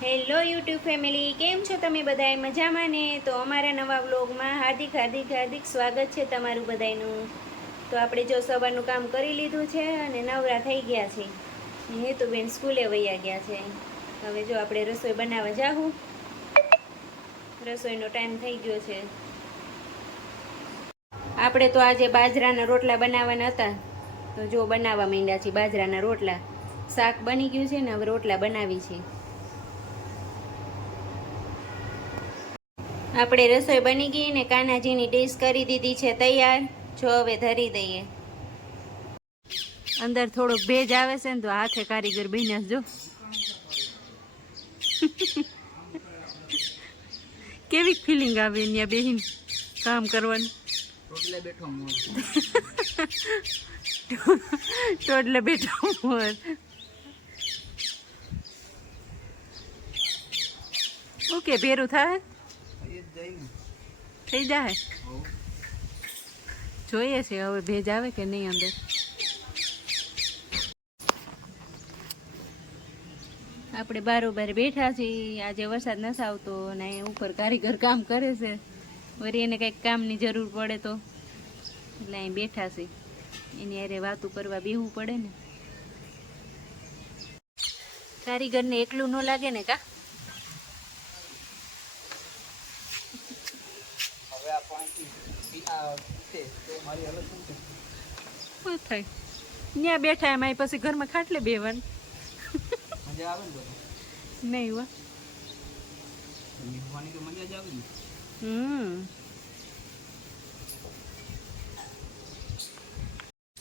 Hello YouTube family, કેમ છો તમે બધાય મજામાં ને? તો અમારા નવા વ્લોગમાં હાર્દિક હાર્દિક હાર્દિક સ્વાગત છે તમારું બધાયનું. તો આપણે જો સવારનું કામ કરી લીધું છે અને નવરા થઈ ગયા છે. હેતુબેન સ્કૂલે વયા ગયા છે. હવે જો આપણે રસોઈ બનાવવા જાહું. રસોઈનો ટાઈમ થઈ ગયો છે. આપણે તો આજે બાજરાના રોટલા બનાવવાના હતા, તો જો બનાવવા માંડ્યા છીએ બાજરાના રોટલા. શાક બની ગયું છે ને, હવે રોટલા બનાવી છે. આપણે રસોઈ બની ગઈ ને કાનાજીની ડીશ કરી દીધી છે તૈયાર. જો હવે ધરી દઈએ. અંદર થોડોક ભેજ આવે છે ને તો હાથે કારીગર બન્યા જો. કેવી ફિલિંગ આવે ત્યાં બેહીન કામ કરવાની? ટોટલે બેઠો મોર. ઓકે, ભેરું થાય થઈ જાય. જોઈએ છે હવે ભેજ આવે કે નહીં અંદર. આપણે બારોબાર બેઠા છીએ. આજે વરસાદ નથી આવતો અને ઉપર કારીગર કામ કરે છે. વળી એને કંઈક કામની જરૂર પડે તો એટલે અહીં બેઠા છે. એની અરે વાતું કરવા બેહવું પડે ને. કારીગરને એકલું ન લાગે ને કા? શું થાય ત્યાં બેઠા એમાં પછી ઘરમાં ખાટલે બેવાનું નહીં હો.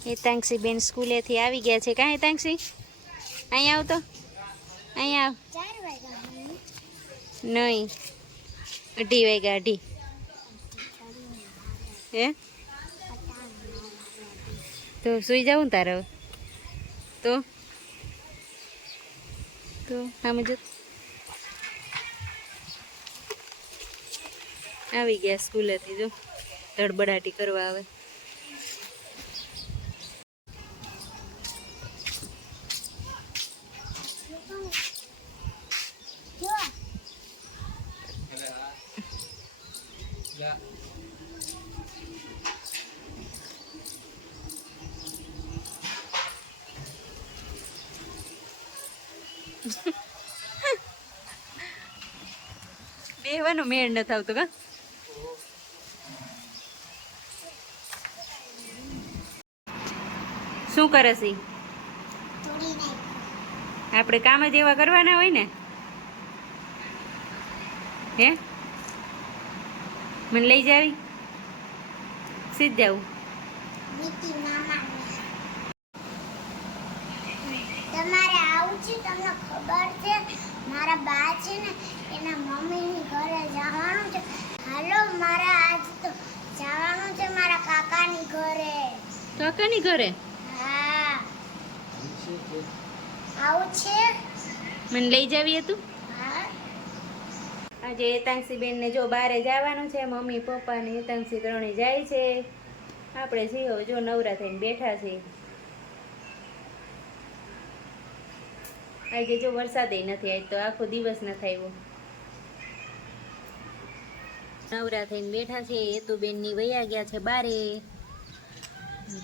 હેતાંક્ષી બેન સ્કૂલેથી આવી ગયા છે. કાં હેતાંક્ષી? અહીંયા આવતો, અહીંયા આવ. નહીં, 2:30 વાગ્યા. 2:30 હે તો સુઈ જાઉં તારે હવે તો આમ જ આવી ગયા સ્કૂલેથી. જો ધડબડાટી કરવા આવે. બેહવાનો મેળ નથી આવતો કા? શું કરે છે? આપણે કામ જ એવા કરવાના હોય ને. હે મને લઈ જાવી? સીધ જાવું? તમારે આવું છે? તમને ખબર છે મારા બા છે ને એના મમ્મીની ઘરે જવાનું છે. હાલો, મારા આજ તો જવાનું છે મારા કાકાની ઘરે. કાકાની ઘરે? હા, આવું છે. મને લઈ જાવી હતું? હા. આજે હેતાંક્ષી બેન ને જો બારે જવાનું છે. મમ્મી પપ્પા ને હેતાંક્ષી ત્રણે જાય છે. આપણે છીએ જો નવરા થઈને બેઠા છીએ. આજે જો વરસાદ નથી, આજ તો આખો દિવસ નથી આવ્યો. નવરા થઈને બેઠા છે. હેતુબેન ની વયા ગયા છે બારે.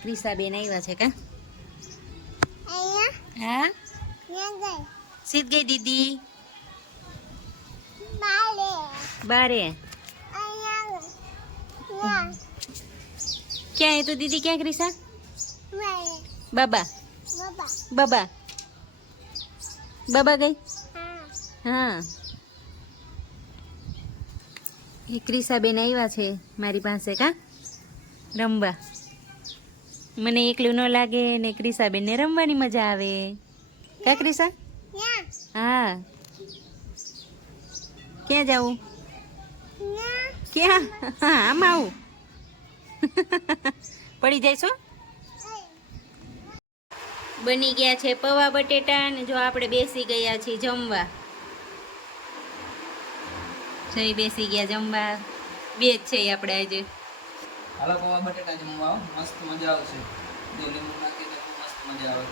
ક્રિસાબેન આવ્યા છે કા? હા, સીધ ગઈ દીદી બારે. ક્યાં હે તો દીદી? ક્યાં ક્રિસા? બાબા બાબા બાબા ગઈ? હા. એ ક્રિસાબેન આવ્યા છે મારી પાસે કા રમવા. મને એકલું ન લાગે ને ક્રિસાબેન ને રમવાની મજા આવે કા ક્રિસા? હા. ક્યાં જાવું? ક્યાં? હા, આમાં આવું. પડી જાય છો? બની ગયા છે પૌવા બટેટા ને જો આપણે બેસી ગયા છીએ જમવા. જઈ બેસી ગયા જમવા. બે જ છે આપણે આજે. હાલો, પૌવા બટેટા જમવા મસ્ત મજા આવશે. જો લીંબુ નાખી તો મસ્ત મજા આવે.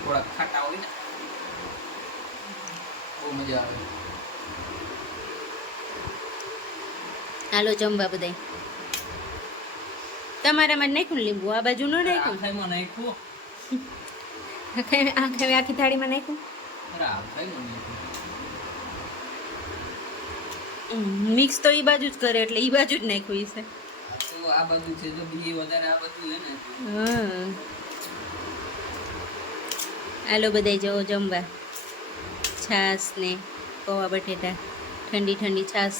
થોડા ખાટા હોય ને બહુ મજા આવે. હાલો જમવા બધાય. તમારામાં જ નાખ્યું ને લીંબુ, આ બાજુ ન નાખ્યું? આખાઈમાં નાખ્યું. આખી થાળીમાં નાખ્યું. અરે આખાઈમાં નાખ્યું. મિક્સ તો ઈ બાજુ જ કરે એટલે ઈ બાજુ જ નાખ્યું ઈ છે. આ તો આ બાજુ છે જો બીજી વધારે આ બાજુ છે ને. હા હાલો બધાય જાઓ જમવા. છાસ ને પૌવા બટેટા, ઠંડી ઠંડી છાસ.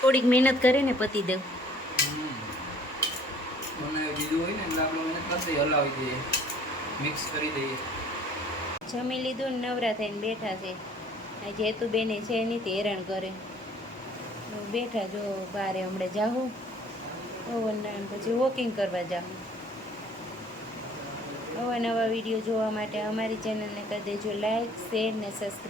થોડીક મહેનત કરે ને પતિદેવ. બનાવી દીધું હોય ને એટલે આપણે મહેનત કરતી હલાવી દઈએ, મિક્સ કરી દઈએ. જમી લીધું ને નવરા થઈને બેઠા છે. આ જેતુબેને છે નહીં હેરાન કરે. બેઠા જો બારે હમણાં જાઉં ઓવરના પછી વોકિંગ કરવા જાઉં. નવા નવા વિડીયો જોવા માટે અમારી ચેનલને કરી દેજો લાઈક, શેર ને સબસ્ક્રાઈબ.